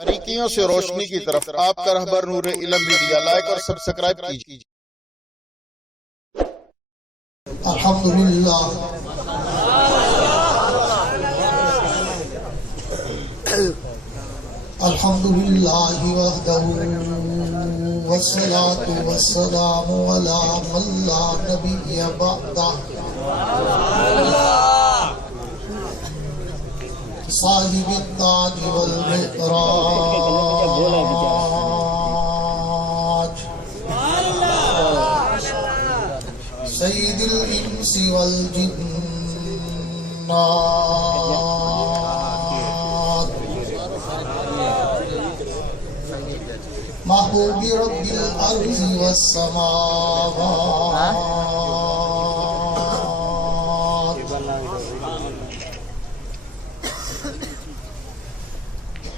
باریکیوں سے روشنی کی طرف آپ کا رہبر نور علم میڈیا لائک اور سبسکرائب کیجیے۔ الحمدللہ الحمدللہ وحدہ والصلاة والسلام علی من لا نبی بعدہ صاحب التاج والمعراج سید الانس والجنات محبوب رب الارض والسماوات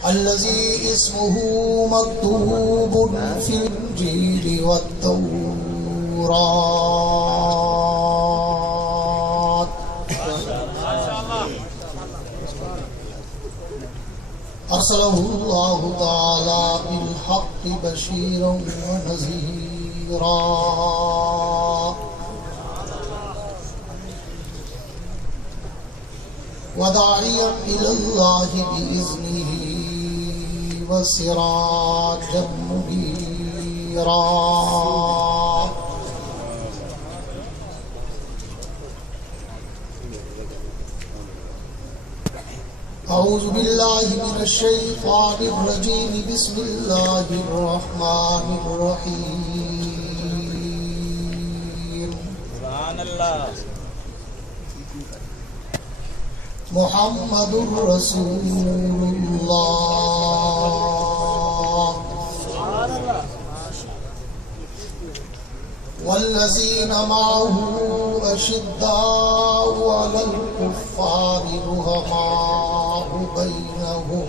الذي اسمه مكتوب في الإنجيل والتوراة أرسله الله تعالى بالحق بشيرا ونذيرا وداعيا إلى الله بإذنه وسراجا منيرا أعوذ بالله من الشيطان الرجيم بسم الله الرحمن الرحيم سبحان الله محمد رسول الله والذين معه أشداء على الكفار رحماء بينهم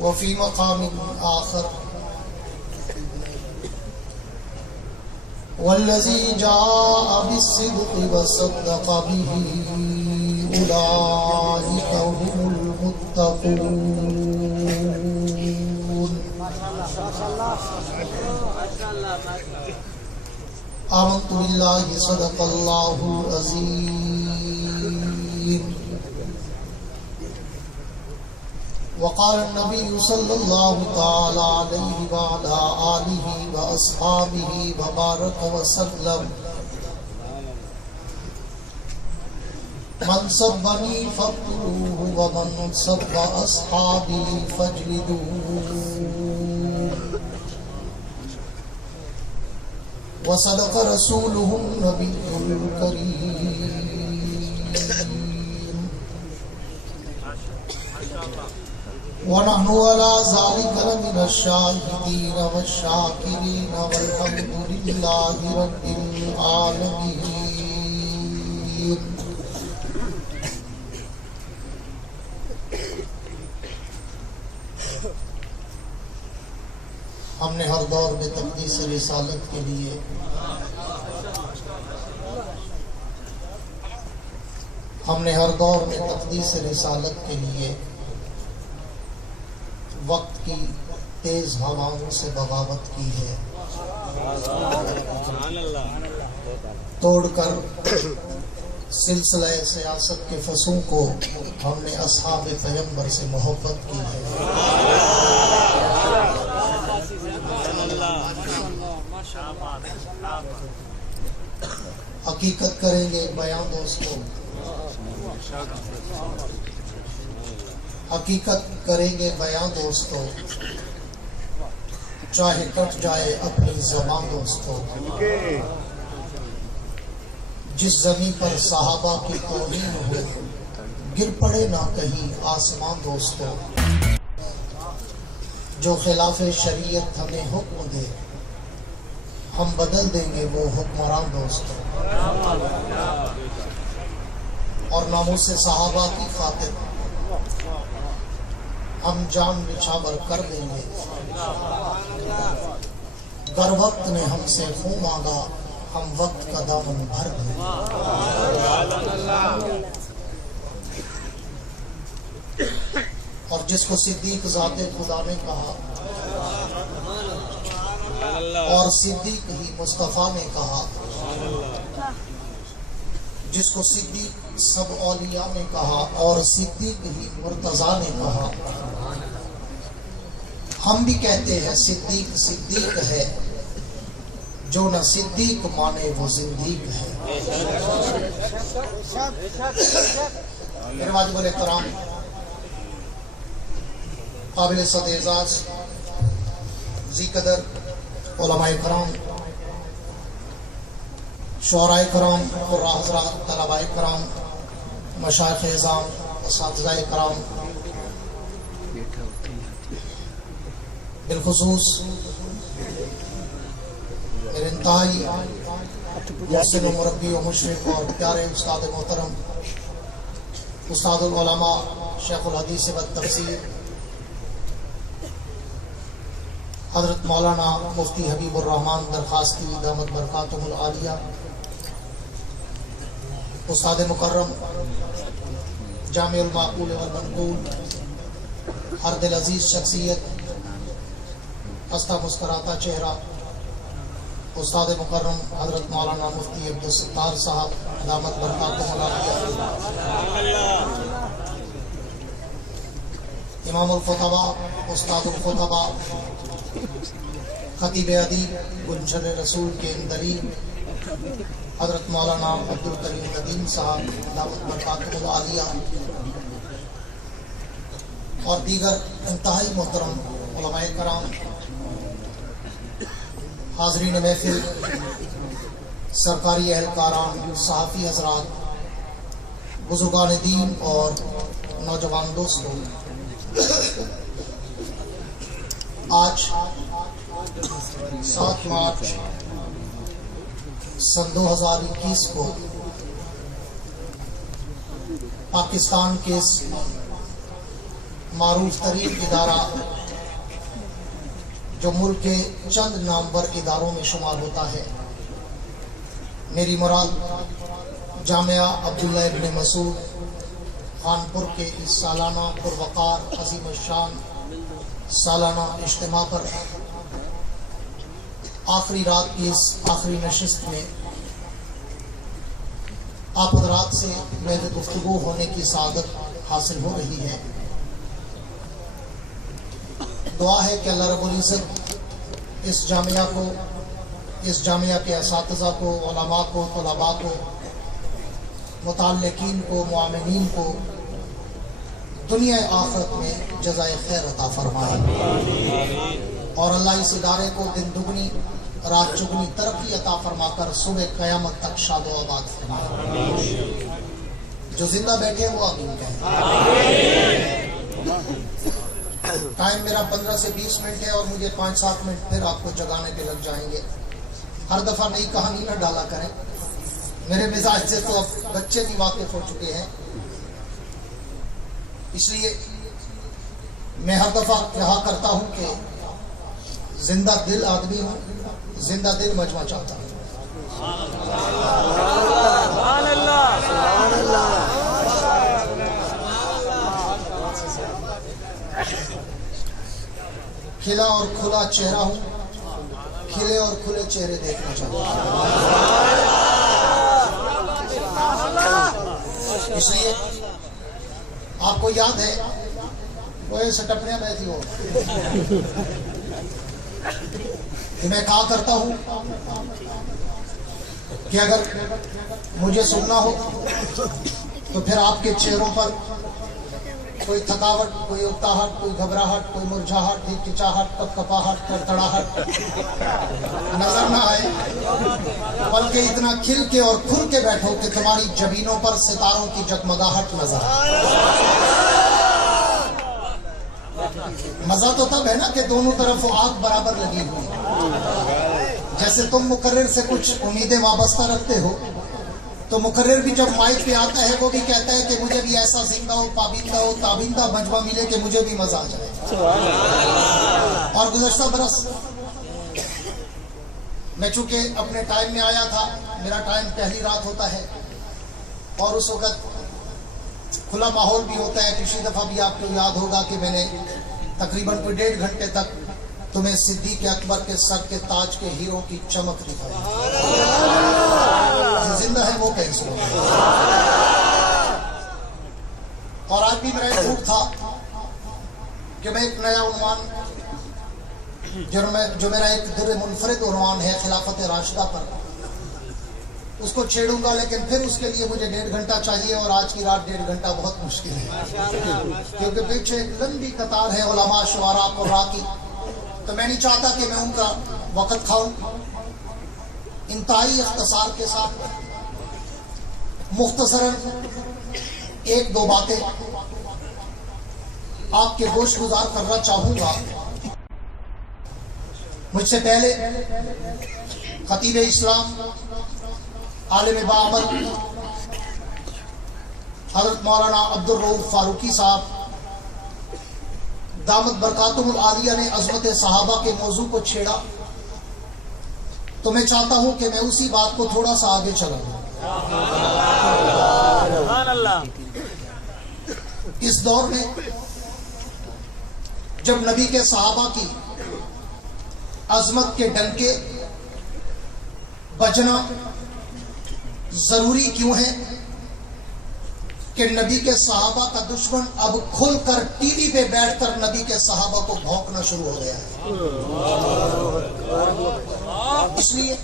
وفي مقام آخر والذي جاء بالصدق وصدق به أولئك هم المتقون آمنت بالله صدق الله العظيم وقال النبي صلى الله تعالى عليه وعلى آله وأصحابه وبارك وسلم من سبني فاقتلوه ومن سب أصحابي فاجلدوه وصدق رسوله النبي الكريم ونحن على ذلك لمن الشاهدين والشاكرين والحمد لله رب العالمين ہم نے ہر دور میں تقدیس رسالت کے لیے وقت کی تیز ہواؤں سے بغاوت کی ہے، توڑ کر سلسلہ سیاست کے فصوں کو ہم نے اصحاب پیغمبر سے محبت کی ہے۔ حقیقت کریں گے بیان دوستوں، حقیقت کریں گے بیان دوستوں، چاہے کٹ جائے اپنی زبان دوستوں۔ جس زمین پر صحابہ کی توہین ہو، گر پڑے نہ کہیں آسمان دوستوں۔ جو خلاف شریعت ہمیں حکم دے، ہم بدل دیں گے وہ حکمران دوستوں۔ اور ناموس صحابہ کی خاطر ہم جان نچھاور کر دیں گے۔ گر وقت نے ہم سے خون مانگا، ہم وقت کا دامن بھر دیں گے۔ جس کو صدیق ذات خدا نے کہا اور صدیق ہی مصطفیٰ نے کہا، جس کو صدیق سب اولیاء نے کہا اور صدیق ہی مرتضیٰ نے کہا۔ ہم بھی کہتے ہیں صدیق صدیق ہے، جو نہ صدیق مانے وہ زندیق ہے۔ میرے واجب الاحترام قابل صد اعزاز ذی قدر علماء کرام، شعراء کرام، قراء حضرات، طلباء کرام، مشائخ اعظام، اساتذہ کرام، بالخصوص میرے انتہائی محسن و مربی و مشرق اور پیارے استاد محترم استاد العلماء شیخ الحدیث والتفسیر حضرت مولانا مفتی حبیب الرحمان درخواستی دامت برکاتہم العالیہ، استاد مکرم جامع المعقول والمنقول، ہر دل عزیز شخصیت، ہنستا مسکراتا چہرہ، استاد مکرم حضرت مولانا مفتی عبدالستار صاحب دامت برکاتہم العالیہ، امام الخطباء، استاد الخطباء، خطیب ادیب گلشن رسول کے اندری حضرت مولانا عبدالکریم ندیم صاحب دامت برکاتہم العالیہ، اور دیگر انتہائی محترم علماء کرام، حاضرین محفل، سرکاری اہلکاران، صحافی حضرات، بزرگان دین اور نوجوان دوستوں، آج 7 مارچ سن 2021 کو پاکستان کے معروف ترین ادارہ جو ملک کے چند نامور اداروں میں شمار ہوتا ہے، میری مراد جامعہ عبداللہ ابن مسعود خانپور کے اس سالانہ پروقار عظیم الشان سالانہ اجتماع پر آخری رات کی اس آخری نشست میں آپ حضرات سے میرے گفتگو ہونے کی سعادت حاصل ہو رہی ہے۔ دعا ہے کہ اللہ رب العزت اس جامعہ کو، اس جامعہ کے اساتذہ کو، علماء کو، طلباء کو، متعلقین کو، معاملین کو دنیا آخرت میں جزائے خیر عطا فرمائے، اور اللہ اس ادارے کو دن دگنی رات چگنی ترقی عطا فرما کر صبح قیامت تک شاد و آباد فرمائے۔ جو زندہ بیٹھے وہ آمین کہیں۔ ٹائم میرا 15 سے 20 منٹ ہے اور مجھے 5-7 منٹ پھر آپ کو جگانے پہ لگ جائیں گے۔ ہر دفعہ نئی کہانی نہ ڈالا کریں، میرے مزاج سے تو اب بچے بھی واقف ہو چکے ہیں، اس لیے میں ہر دفعہ کہا کرتا ہوں کہ زندہ دل آدمی ہوں، زندہ دل مجمع چاہتا ہوں۔ سبحان اللہ، سبحان اللہ۔ کھلا اور کھلا چہرہ ہوں، کھلے اور کھلے چہرے دیکھنا چاہتا ہوں۔ اس لیے آپ کو یاد ہے وہ سٹپنیاں بیٹھی ہو کہ میں کہا کرتا ہوں کہ اگر مجھے سننا ہو تو پھر آپ کے چہروں پر کوئی تھکاوٹ، کوئی اکتاہٹ، کوئی گھبراہٹ، کوئی مرجھاہٹ، ہچکچاہٹ، کپکپاہٹ، تڑتڑاہٹ نظر نہ آئے، بلکہ اتنا کھل کے اور کھل کے بیٹھو کہ تمہاری جبینوں پر ستاروں کی جگمگاہٹ نظر آئے۔ مزہ تو تب ہے نا کہ دونوں طرف آگ برابر لگی ہوئی، جیسے تم مقرر سے کچھ امیدیں وابستہ رکھتے ہو تو مقرر بھی جب مائک پہ آتا ہے وہ بھی کہتا ہے کہ مجھے بھی ایسا زندہ ہو، پابندہ ہو، تابندہ مجمع ملے کہ مجھے بھی مزہ آ جائے۔ اور گزشتہ برس میں چونکہ اپنے ٹائم میں آیا تھا، میرا ٹائم پہلی رات ہوتا ہے، اور اس وقت کھلا ماحول بھی ہوتا ہے. پچھلی دفعہ بھی آپ کو یاد ہوگا کہ میں نے تقریباً کوئی 1.5 گھنٹے تک تمہیں صدیق اکبر کے سر کے تاج کے ہیروں کی چمک دکھائی. جو زندہ ہے وہ کیسے ہو. اور آج بھی میرا ایک گروپ تھا کہ میں ایک نیا عنوان جو میرا ایک در منفرد عنوان ہے خلافت راشدہ پر، اس کو چھیڑوں گا، لیکن پھر اس کے لیے مجھے 1.5 گھنٹہ چاہیے، اور آج کی رات 1.5 گھنٹہ بہت مشکل ہے کیونکہ پیچھے ایک لمبی قطار ہے علماء شعراء قراء کی. تو میں نہیں چاہتا کہ میں ان کا وقت کھاؤں. انتہائی اختصار کے ساتھ مختصراً 1-2 باتیں آپ کے گوش گزار کرنا چاہوں گا. مجھ سے پہلے خطیب اسلام عالم باعمل حضرت مولانا عبدالرؤوف فاروقی صاحب دامت برکاتہم العالیہ نے عظمت صحابہ کے موضوع کو چھیڑا، تو میں چاہتا ہوں کہ میں اسی بات کو تھوڑا سا آگے چلاؤں. اس دور میں جب نبی کے صحابہ کی عظمت کے ڈنکے بجنا ضروری کیوں ہے کہ نبی کے صحابہ کا دشمن اب کھل کر ٹی وی پہ بیٹھ کر نبی کے صحابہ کو بھونکنا شروع ہو گیا ہے. اس لیے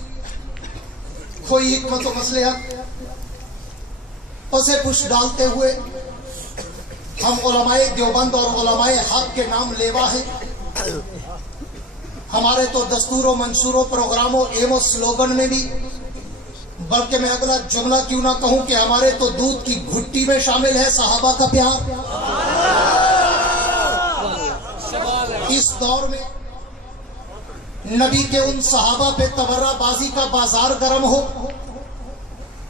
کوئی حکمت و مصلحت پسے پش ڈالتے ہوئے ہم علماء دیوبند اور علماء حق کے نام لیوا ہیں. ہمارے تو دستوروں منشوروں پروگراموں ایم و سلوگن میں بھی، بلکہ میں اگلا جملہ کیوں نہ کہوں کہ ہمارے تو دودھ کی گھٹی میں شامل ہے صحابہ کا پیار. اس دور میں نبی کے ان صحابہ پہ تبرہ بازی کا بازار گرم ہو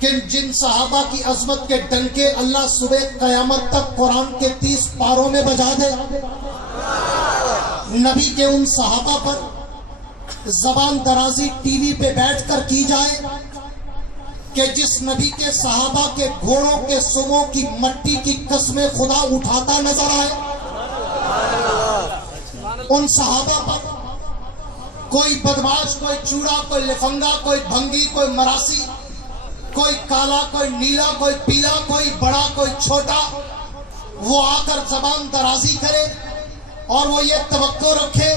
کہ جن صحابہ کی عظمت کے ڈنکے اللہ صبح قیامت تک قرآن کے 30 پاروں میں بجا دے. نبی کے ان صحابہ پر زبان درازی ٹی وی پہ بیٹھ کر کی جائے کہ جس نبی کے صحابہ کے گھوڑوں کے سموں کی مٹی کی قسمیں خدا اٹھاتا نظر آئے. ان صحابہ پر کوئی بدماش، کوئی چوڑا، کوئی لفنگا، کوئی بھنگی، کوئی مراسی، کوئی کالا، کوئی نیلا، کوئی پیلا، کوئی بڑا، کوئی چھوٹا، وہ آ کر زبان درازی کرے اور وہ یہ توقع رکھے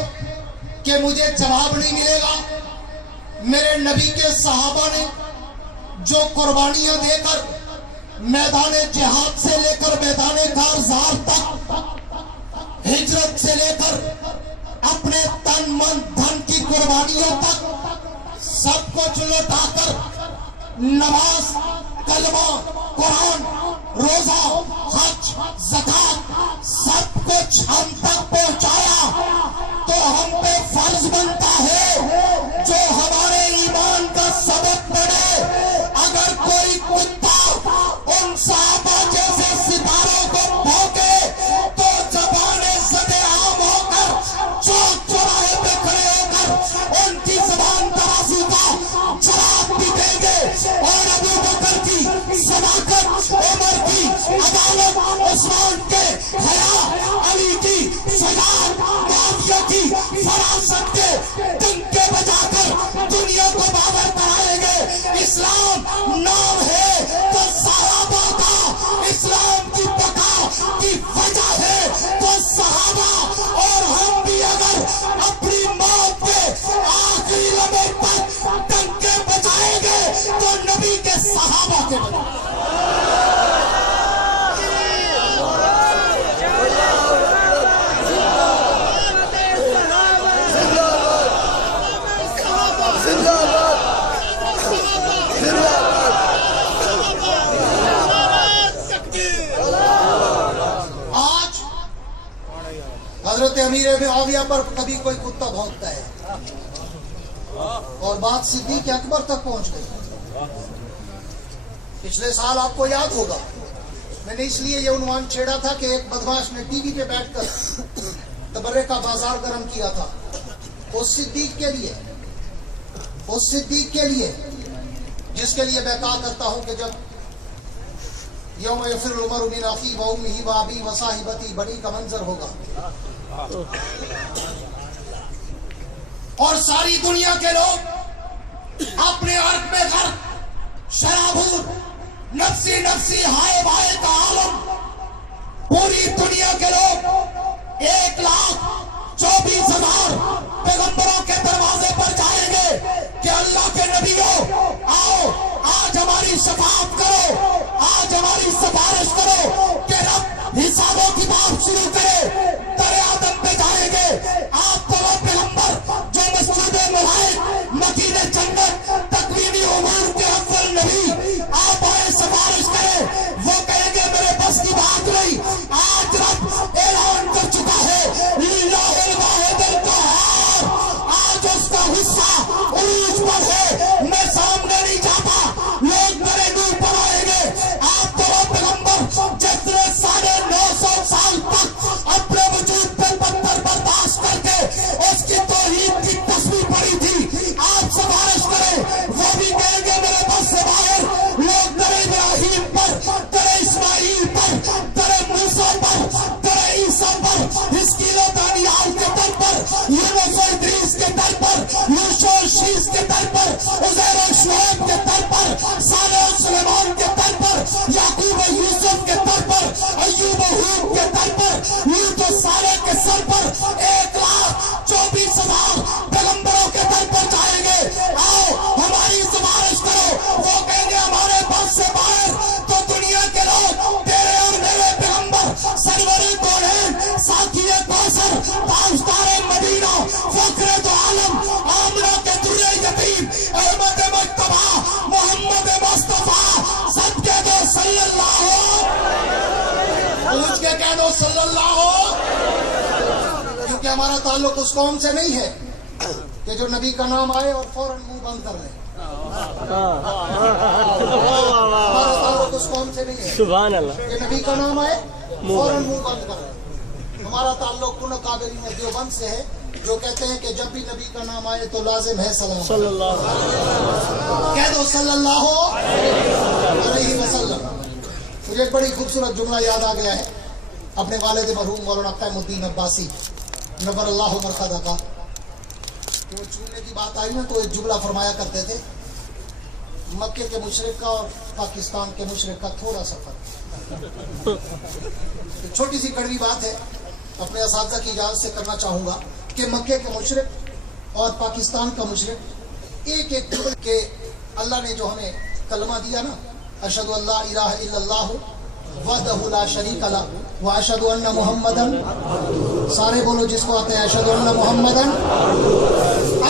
کہ مجھے جواب نہیں ملے گا. میرے نبی کے صحابہ نے جو قربانیاں دے کر میدان جہاد سے لے کر میدان کارزار تک، ہجرت سے لے کر اپنے تن من دھن کی قربانیوں تک سب کچھ لوٹا کر نماز، کلمہ، قرآن، روزہ، حج، زکات سب کچھ ہم تک پہنچایا، تو ہم پہ فرض بنتا ہے جو ہمارے ایمان کا سبب بنے. اگر کوئی کتا ان صحابہ جیسے ستاروں کو بھونکے تو زبانیں زد عام ہو کر چوک چوراہے پہ کھڑے ہو کر ان کی زبان درازی کا جواب بھی دیں گے. اور ابو بکر کی صداقت، عمر کی عدالت، عثمان کے حیا، علی کی شجاعت، معاویہ کی فراست کے ڈنکے بجا کر دنیا کو باور کرائیں گے. اسلام نام ہے تو صحابہ کا، اسلام کی بقا کی وجہ ہے تو صحابہ. اور ہم بھی اگر اپنی موت کے آخری لمحے تک ڈنکے بجائیں گے تو نبی کے صحابہ کے بجائیں. حضرت امیر معاویہ پر کبھی کوئی کتا بھونکتا ہے اور بات صدیق اکبر تک پہنچ گئی. پچھلے سال آپ کو یاد ہوگا میں نے اس لیے یہ عنوان چھیڑا تھا کہ ایک بدماش نے ٹی وی پہ بیٹھ کر تبرے کا بازار گرم کیا تھا. اس صدیق کے لیے جس کے لیے میں کہا کرتا ہوں کہ جب यौम यफिरुल मरउ मिन अखीही व उम्मिही व अबीही व साहिबती बनी का मंजर होगा। और सारी दुनिया के लोग अपने अर्क में गर्क, शराबूर, नफ्सी नफ्सी हाय भाई का आलम, पूरी दुनिया के लोग 1,24,000 पैगंबरों के दरवाजे पर जाएंगे कि अल्लाह के नबियों आओ, आज हमारी शफाअत करो, आज हमारी सिफारिश करो कि रब हिसाबों की बात शुरू करे। दर आदम पे जाएंगे, आप तो वो पैगंबर जो मस्जिद मुबारक मकीन जन्नत तकवीनी उमूर के अव्वल नबी आप आए सिफारिश करें, वो कहेंगे मेरे बस की बात नहीं। आज रब ऐलान कर चुका है लिल्लाहिल वाहिदिल क़हार, आज उसका गुस्सा उरूज पर है, मैं सामने नहीं जाता, लोग मेरे मुंह पर आएंगे। आप तो वो पैगंबर जिसने 950 साल तक अपने वजूद पे पत्थर बर्दाश्त करके उसकी तौहीद की तस्वीर पड़ी थी, आप सिफारिश करें, वो भी कहेंगे मेरे बस से बाहर। लोग तेरे इब्राहिम पर, तेरे इस्माइल पर, तेरे मूसा पर, तेरे ईसा पर, हिस्कील और दानियाल के दर पर, यूनुस और इदरीस के दर पर, यूशा और शीस के दर पर, उज़ैर और शुएब के दर पर, सालेह और सुलेमान के दर पर, याकूब और यूसुफ के दर पर, अय्यूब और हूद के दर पर, लूत और सालेह के सर पर 1,24,000 पैगंबरों के दर पर जाएंगे। आओ हमारी सिफारिश करो, वो कहेंगे हमारे बस से बाहर। तो दुनिया के लोग तेरे और मेरे पैगंबर सरवरे कौनैन, साकिए कौसर, ताजदारे मदीना, फख्रे दो आलम, आमना के दुर्रे यतीम, अहमद मुज्तबा, मोहम्मद मुस्तफा, सदके दो सल्लल्लाहु, पूछ के कह दो सल्लल्लाहु, क्योंकि हमारा ताल्लुक उस कौम से नहीं है कि जो नबी का नाम आए और फौरन मुंह बंद कर ले। हमारा ताल्लुक उस कौम से नहीं है सुभान अल्लाह कि नबी का नाम आए फौरन मुंह बंद कर ले। हमारा ताल्लुक उन काबिरीन देवबंद से है जो कहते हैं कि जब भी नबी का नाम आए तो लाजिम है सलाम, सल्लल्लाहु कह दो सल्लल्लाहु अलैहि वसल्लम। मुझे एक बड़ी खूबसूरत जुमला याद आ गया है अपने वालिद मरहूम मौलाना क़ैमुद्दीन अब्बासी नव्वरल्लाहु मरक़दा का। वो छूने की बात आई ना तो एक जुमला फरमाया करते थे, मक्के के मुशरिक का और पाकिस्तान के मुशरिक का थोड़ा सा फर्क। छोटी सी कड़वी बात है, अपने असातिज़ा की इजाज़त से करना चाहूँगा कि मक्के के मुशरिक और पाकिस्तान का मुशरिक एक एक के अल्लाह ने जो हमें कलमा दिया ना, अशहदु अल्ला इलाहा इल्लल्लाह वहदहु ला शरीका लह व अशहदु अन्ना मुहम्मदन, सारे बोलो जिसको आते हैं, अशहदु अन्ना मुहम्मदन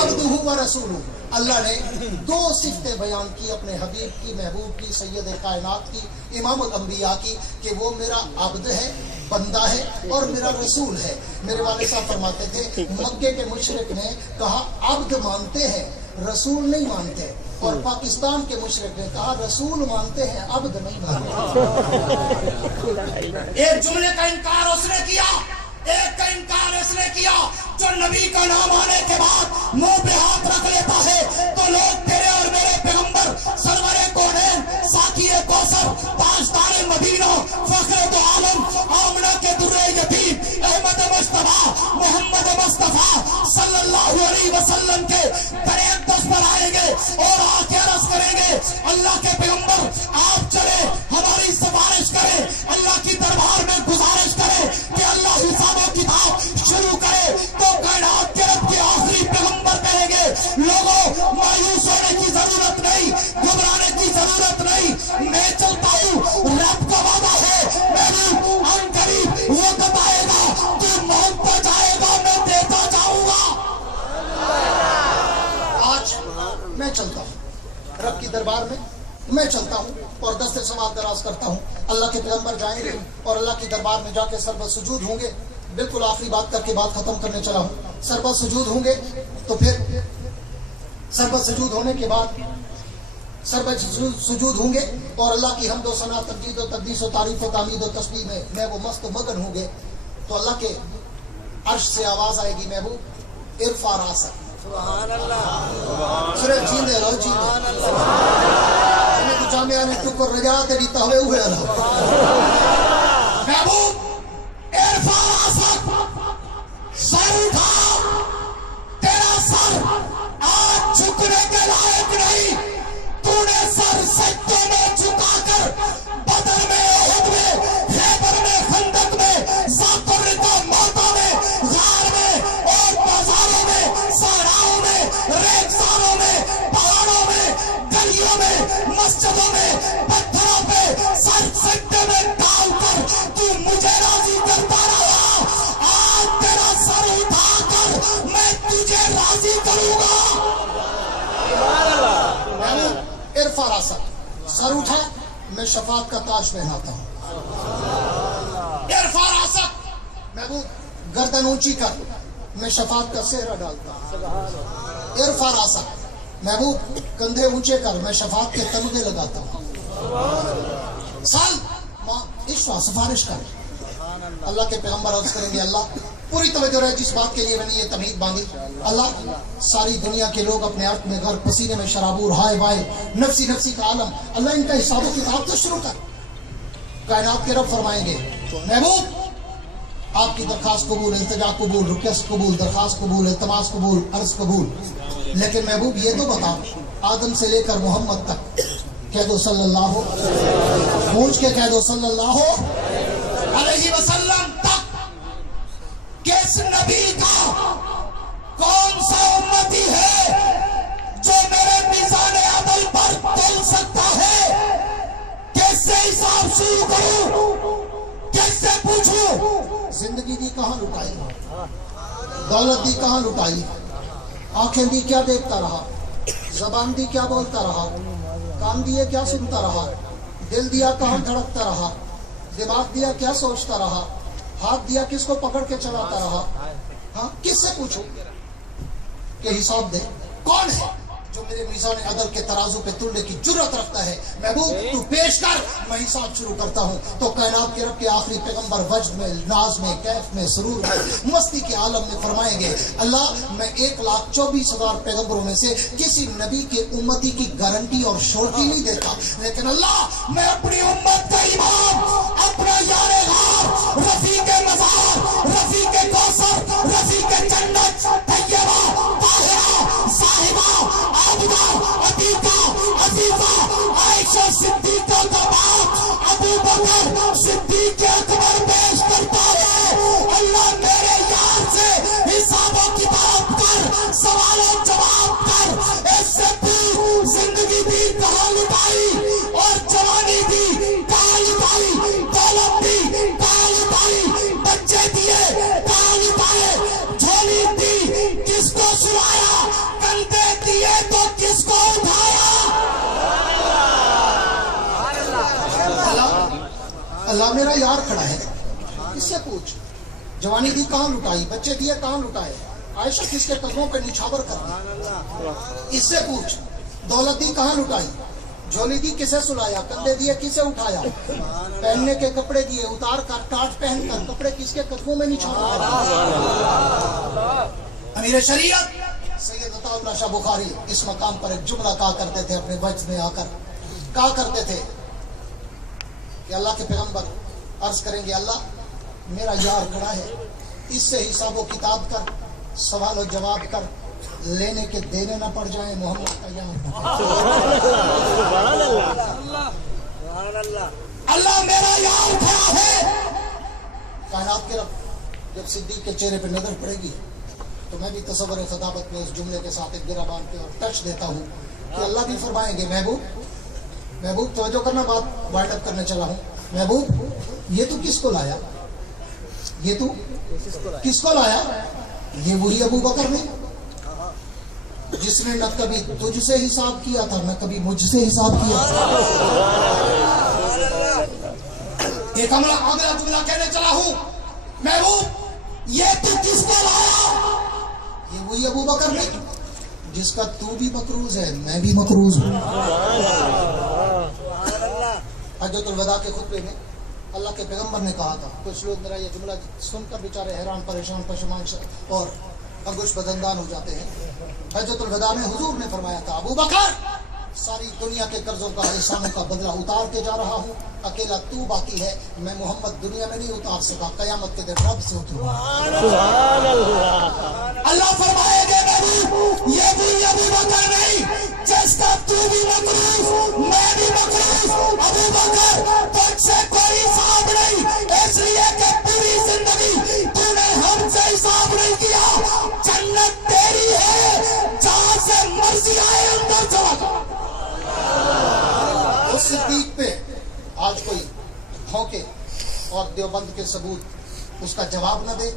अब्दुहु व रसूलुहु। अल्लाह ने दो सिफ़तें बयान की अपने हबीब की, महबूब की, सैयद कायनात की, इमामुल अंबिया की, कि वो मेरा अब्द है, बंदा है और मेरा रसूल है। मेरे वाले साहब फरमाते थे मक्के के मुशरिक ने कहा अब्द मानते हैं, रसूल नहीं मानते, और पाकिस्तान के मुशरिक ने कहा रसूल मानते हैं, अब्द नहीं मानते। एक जुमले का इनकार उसने किया, एक का इनकार इसने किया जो नबी का नाम आने के बाद मुंह पे हाथ रख लेता है तो लोग तेरे और मेरे पैगंबर सरवरे कौनैन, साकिए कौसर, ताजदारे मदीना, फख्रे दो आलम, आमना के दुर्रे यतीम, अहमद मुज्तबा, मोहम्मद मुस्तफा सल्लल्लाहु अलैहि वसल्लम के दर अक़दस पर आएंगे और आके अर्ज़ करेंगे अल्लाह के पैगंबर आप चले, हमारी सिफारिश करें, अल्लाह की दरबार में गुजारिश करें कि अल्लाह हिसाबों किताब शुरू करे। तो कायनात के रब के आखिरी पैगंबर कहेंगे लोगों मायूस होने की जरूरत नहीं, घबराने की जरूरत नहीं, मैं चलता हूँ, रब का वादा है, महबूब अनकरीब वक्त आएगा, तू मांगता जाएगा, मैं देता जाऊंगा। आज मैं चलता हूँ रब की दरबार में, मैं चलता हूँ और दस्ते सवाल दराज करता हूँ। अल्लाह के पैगंबर जाएंगे और अल्लाह की दरबार में जाके सरबत सुजूद होंगे। बिल्कुल आखिरी बात करके बात खत्म करने चला हूँ। सरबत सुजूद होंगे तो फिर सरबत सुजूद होने के बाद सरबत सुजूद होंगे और अल्लाह की हम्द व सना, तमजीद व तक़दीस व तारीफ व तामीद व तस्बीह में वो मस्त मगन होंगे। तो अल्लाह के अर्श से आवाज आएगी महबूब इरफा रासक, सिर्फ जींदे रहो, जींदे जामिया ने टुकर रजा तेरी तहवे हुए महबूब सर उठा, तेरा सर आज झुकने के लायक नहीं। तूने सर सज्जों में झुकाकर बदर में, उहद में, खैबर में, खंदक में, साकुर्रिता मौता में, गार में और बाजारों में, सहराओं में, रेगिस्तानों में, पहाड़ों में, गलियों में, मस्जिदों में, पत्थरों पे सर सज्जे में डालकर तू मुझे राजी करता रहा। आज तेरा सर उठाकर मैं तुझे राजी करूंगा। इरफा रासा, सर उठा, मैं शफात का ताज पहनाता हूं। इरफा रासा, महबूब गर्दन ऊंची कर, मैं शफात का सेहरा डालता हूं। इरफा रासा, महबूब कंधे ऊंचे कर, मैं शफात के तमगे लगाता हूं। साल इश्वा सिफारिश कर। अल्लाह के पैगंबर अर्ज करेंगे, अल्लाह पूरी तवज्जो रहे जिस बात के लिए मैंने ये तमीद बांधी। अल्लाह सारी दुनिया के लोग अपने अर्थ में घर पसीने में शराबूर हाय वाय नफसी नफसी का आलम, अल्लाह इनका हिसाब किताब तो शुरू कर। कायनात के रब फरमाएंगे, महबूब आपकी दरखास्त कबूल, इल्तिजा कबूल, रिक्वेस्ट कबूल, दरखास्त कबूल, इल्तिमास कबूल, अर्ज कबूल। लेकिन महबूब ये तो बताओ, आदम से लेकर मोहम्मद तक कह दो सल्लल्लाहु, पूछ के कह दो सल्लल्लाहु अलैहि वसल्लम तक किस नबी का कौन सा उम्मती है जो मेरे मीज़ान अदल पर तुल सकता है? कैसे हिसाब शुरू करूं, कैसे पूछूं? जिंदगी दी कहां लुटाई, दौलत दी कहां लुटाई, आंखें दी क्या देखता रहा, जबान दी क्या बोलता रहा, कान दिए क्या सुनता रहा, दिल दिया कहां धड़कता रहा, दिमाग दिया क्या सोचता रहा, हाथ दिया किसको पकड़ के चलाता रहा? हाँ, किससे पूछूं कि हिसाब दे? कौन है जो मेरे मीज़ान अदल के तराजू पे तुलने की जुर्रत रखता है? महबूब तू पेश कर, मैं हिसाब शुरू करता हूँ। तो कायनात के रब के आखिरी पैगंबर वज्द में, नाज में, कैफ में, सुरूर में, मस्ती के आलम में फरमाएंगे, अल्लाह मैं 1,24,000 पैगंबरों में से किसी नबी के उम्मती की गारंटी और श्योरिटी नहीं देता, लेकिन अल्लाह मैं अपनी उम्मत का इमाम, अपना यारे गार, रफीक मज़ार, रफीक कौसर, रफीक जन्नत, तैयबा, ताहिरा, साहिबा, आबिदा, अतीका, अजीजा, आयशा सिद्दीका का बाप अबू बकर सिद्दीक अकबर पेश करता है, अल्लाह मेरे यार से हिसाब किताब कर, सवालों जवाब कर। इससे पूछ जिंदगी दी कहां लुटाई और जवानी दी कहां लुटाई, दौलत दी कहां लुटाई, बच्चे दिए कहां लुटाए, झोली दी किसको सुलाया, कंधे दिए तो किसको उठाया? अल्लाह मेरा यार खड़ा है, इससे पूछ। जवानी दी कहां लुटाई, बच्चे दिए कहां लुटाए, आयशा किसके कदमों पे निछावर कर, इससे पूछ। दौलत दी कहां लुटाई, झोली दी किसे सुलाया, कंधे दिए किसे उठाया, पहनने के कपड़े दिए उतार कर, टाट पहन कर कपड़े किसके कदमों में निछावर कर। अमीर शरीयत सैयद अताउल्लाह शाह बुखारी इस मकाम पर एक जुमला कहा करते थे, अपने वज्द में आकर कहा करते थे कि अल्लाह के पैगंबर अर्ज करेंगे, अल्लाह मेरा यार खड़ा है, इससे हिसाब किताब कर, सवाल और जवाब कर, लेने के देने ना पड़ जाए, मोहम्मद का यार। अल्लाह मेरा यार खड़ा है। कायनात के रब जब सिद्दीक के चेहरे पे नजर पड़ेगी तो मैं भी तसव्वुर खिताबत में उस जुमले के साथ एक गिरा बांध के और टच देता हूँ कि अल्लाह भी फरमाएंगे, महबूब महबूब तवज्जो करना, बात वाइंड अप करने चला हूँ। महबूब ये तू किसको लाया, ये तू किसको लाया? ये वही अबू बकर ने जिसने न कभी तुझसे हिसाब किया था, न कभी मुझसे हिसाब किया। एक अगला जुमला कहने चला हूँ, महबूब ये तू किसको लाया? ये वही अबू बकर ने जिसका तू भी मकरूज है, मैं भी मकरूज हूँ। हज्जतुल वदा के खुतबे में अल्लाह के पैगंबर ने कहा था, कुछ लोग मेरा ये जुमला सुनकर बेचारे हैरान परेशान पशमान और अंगुश बदंदान हो जाते हैं। हज्जतुल वदा में हुजूर ने फरमाया था, अबू बकर सारी दुनिया के कर्जों का एहसानों का बदला उतार के जा रहा हूँ। अकेला तू बाकी है। मैं मोहम्मद दुनिया में नहीं उतार सका, कयामत के दिन रब से उतरूंगा। अल्लाह फरमाएगा नबी ये भी अबू बकर नहीं जिसका तू भी मकरूज मैं भी मकरूज। अबू बकर तुझसे कोई हिसाब नहीं, इसलिए कि पूरी जिंदगी तूने हमसे हिसाब नहीं किया। जन्नत तेरी है, जहां से मर्जी आए अंदर चला जा। उस सिद्दीक पे आज कोई भौंके और देवबंद के सबूत उसका जवाब न दे,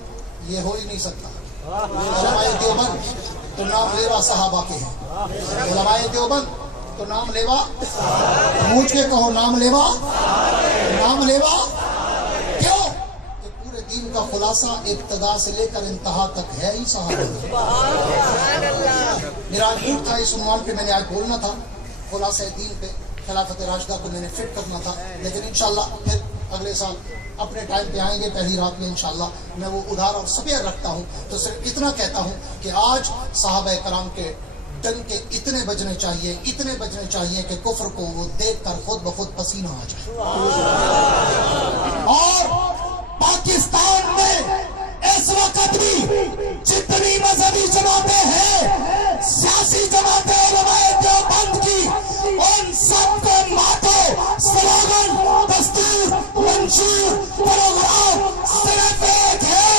ये हो ही नहीं सकता। उलमाए देवबंद तो नाम लेवा सहाबा के हैं। उलमाए देवबंद तो नाम लेवा, पूछ के कहो नाम लेवा, नाम लेवा। क्यों? कि पूरे दीन का खुलासा इब्तदा से लेकर इंतहा तक है ही सहाबा। मेरा मूड था इस उन्वान पे, मैंने आज बोलना था खुलासा दीन पे, खिलाफत राशिदा को मैंने फिट करना था, लेकिन इंशाल्लाह फिर अगले साल अपने टाइम पे आएंगे, पहली रात में इंशाल्लाह मैं वो उधार और स्पेयर रखता हूँ। तो सिर्फ इतना कहता हूँ कि आज सहाबा कराम के डंके इतने बजने चाहिए, इतने बजने चाहिए कि कुफ्र को वो देखकर खुद ब खुद पसीना आ जाए। और पाकिस्तान में इस वक्त भी जितनी मजहबी जमातें हैं, सियासी जमातें उलमाए देवबंद की, उन सबको मातो स्लोगन, दस्तूर, मंशूर, प्रोग्राम सिर्फ एक है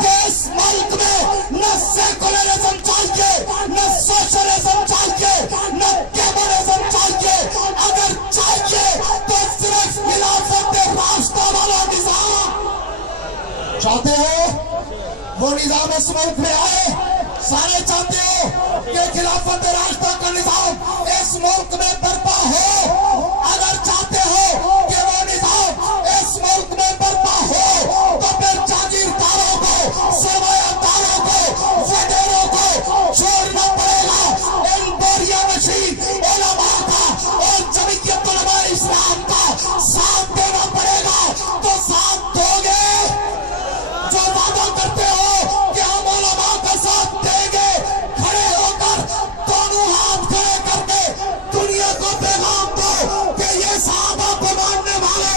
कि इस मुल्क में न सेकुलरिज्म चाहिए, न सोशलिज्म चाहिए, न कैमरिज्म चाहिए। अगर चाहिए तो सिर्फ खिलाफत रास्ता वाला निजाम चाहते हो, वो निजाम इस मुल्क में आए। सारे चाहते हो कि खिलाफत रास्ता का निजाम इस मुल्क में बर्पा हो। अगर चाहते हो कि वो निजाम इस मुल्क में बर्पा हो तो फिर जागीरदारों को, सरमायादारों को, वडेरों को छोड़ना पड़ेगा। इन बोरिया मशीन उलमा का और जमीयत उलमा इस्लाम का साथ देना पड़ेगा। तो साथ दोगे? जो वादा करते हो कि हम उलमा का साथ देंगे, खड़े होकर दोनों हाथ खड़े करके दुनिया को पैगाम दो कि ये सहाबा को मानने वाले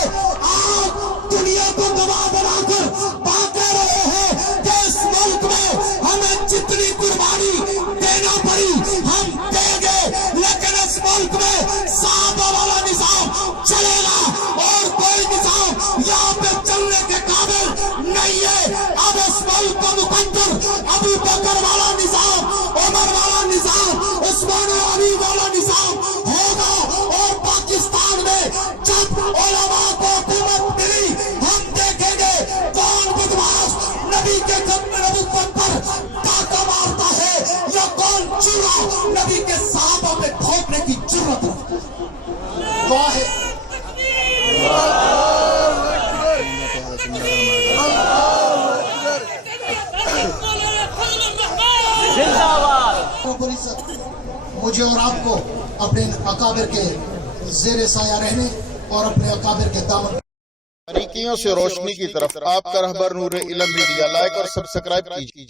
आज दुनिया को गवाह बनाकर बांटे रहे हैं कि इस मुल्क में हमें जितनी कुर्बानी देना पड़ी हम देंगे, लेकिन इस मुल्क में सहाबा वाला निजाम चलेगा और कोई निजाम यहाँ पे चलने के काबिल नहीं है। अब इस मुल्क का मुकद्दर अबू बकर वाला निजाम, उमर वाला निजाम, उस्मान अली वाला निजाम होगा। और पाकिस्तान में जब उलमा को हुकूमत मिली, हम देखेंगे कौन बदमाश नबी के खत्म नबुव्वत पर डाका मारता है या कौन चूरा नबी के सहाबा में ठोकने की जरूरत है। दुआ है मुझे और आपको अपने अकाबिर के ज़ेरे साया रहने और अपने अकाबिर के दामन बारीकियों से रोशनी की तरफ आपका रहबर नूर इल्म मीडिया लाइक और सब्सक्राइब कीजिए।